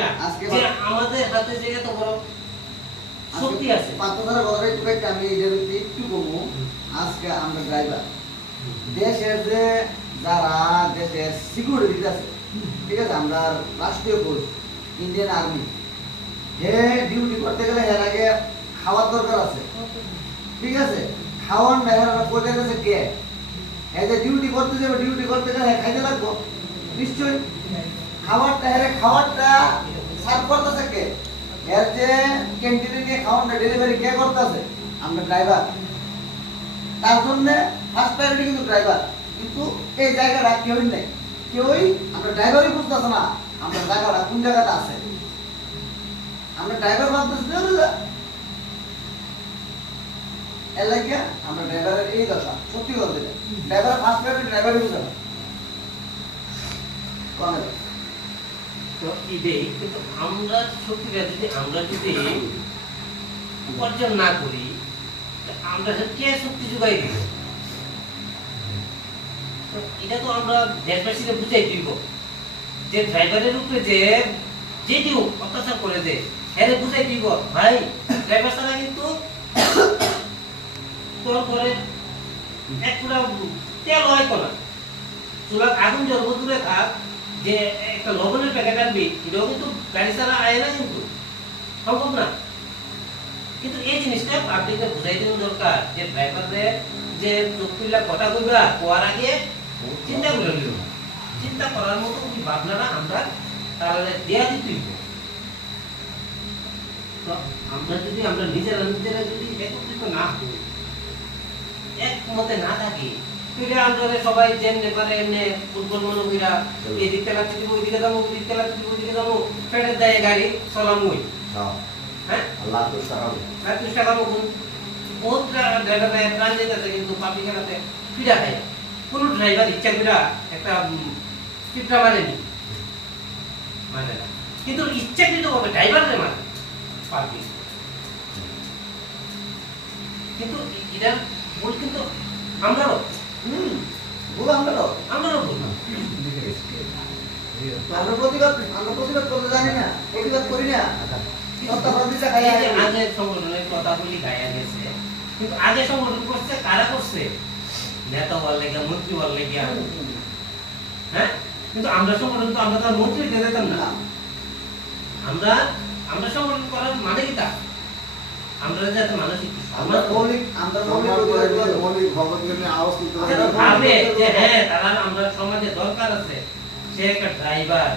না যে আমাদের হাতে যে এত বড় শক্তি আছে। পাঁচটার কথাটা একটু কাটতে আমি এটার একটু বলবো। আজকে আমরা ড্রাইভার দেশের যে যারা দেশের সিকিউরিটি আছে, ঠিক আছে, আমরা রাষ্ট্রীয় ফোর্স ইন্ডিয়ান আর্মি, হে ডিউটি করতে গেলে এর আগে খাওয়ার দরকার আছে, ঠিক আছে, খাওয়ার না এর পয়সা কাছে কে এই যে ডিউটি করতে যাবে, ডিউটি করতে গেলে খাইতে লাগবো নিশ্চয়ই, খাবারটা সার্ভ করতেছে কে, এর যে ক্যান্টিনে গিয়ে খাওয়াটা ডেলিভারি কে করতেছে, আমরা ড্রাইভার। তার জন্য ফার্স্ট প্রায়োরিটি কিন্তু ড্রাইভার। কিন্তু এই জায়গাটা কেউই নেই, কেউই আমরা ড্রাইভারই বুঝতেছে না আমরা জায়গাটা কোন জায়গাটা আছে। আমরা ড্রাইভার ভাবতেছি এর লাগে আমরা ড্রাইভারের এই দশা। সত্যি কথা যেটা ড্রাইভার ফার্স্ট প্রায়োরিটি ড্রাইভারই বুঝে না। তো এটাই কিন্তু আমরা সত্যিকার যদি উপার্জন না করি আমরা কে শক্তি যোগাই দিব? এটা তো আমরা দেশবাসীকে বুঝাই দিব যে ড্রাইভারের উপরে যে যেটি অত্যাচার করে যে হ্যাঁ বুঝাই দিব ভাই ড্রাইভার ছাড়া কিন্তু তোর করে এক পুরা তেল হয় না, চুলার আগুন জ্বলবো দূরে থাক, যে একটা লবণের প্যাকেট আনবি এটাও কিন্তু গাড়ি ছাড়া আয় না, কিন্তু সম্ভব না। কিন্তু এই জিনিসটা পাবলিককে বুঝাই দেওয়া দরকার যে ড্রাইভারদের যে চোখগুলা কথা কইবা কোয়ার আগে চিন্তা করে নিও, চিন্তা করার মতো ওই ভাবনাটা আমরা তাহলে দেয়া দিতেই। তো আমরা নিজেরা যদি একত্রিত না হই, একমতে না থাকি, তাহলে আমরা সবাই যেমনি পারে এমনি ফুটবল মনে কইরা এদিক থেকে লাগতে দিব, ওইদিকে যাবো, ওইদিক থেকে লাগতে দিব, ওইদিকে যাবো, পেটের দায়ে গাড়ি চলামুই। হ্যাঁ আল্লাহ তো সারাবো চেষ্টা করবো। বহুত ড্রাইভার প্রাণ যেতে কিন্তু পাবলিকের হাতে পিড়া খায়। কোন ড্রাইভার ইচ্ছা করে একটা পিঁপড়া মানেনি, মানে না, কিন্তু ইচ্ছাকৃত ভাবে ড্রাইভারদের মানে পাবলিক। কিন্তু এটার ভুল কিন্তু আমরাও ভুল আমরাও ভুল না। আমরা প্রতিবাদ করতে জানি না, প্রতিবাদ করি না। আগে সংগঠনের কথা বলি গায়া গেছে, কিন্তু আগে সংগঠন করছে কারা করছে? নেতা বল লেগে, মন্ত্রী বল লেগে, হ্যাঁ, কিন্তু আমরা সংগঠন তো আমরা তো মন্ত্রী দিতে যেতাম না। আমরা সংগঠন করার মানে কি তা আমরা যাতে মানসিক ভাবে যে হ্যাঁ তারা আমরা সমাজে দরকার আছে, সে একটা ড্রাইভার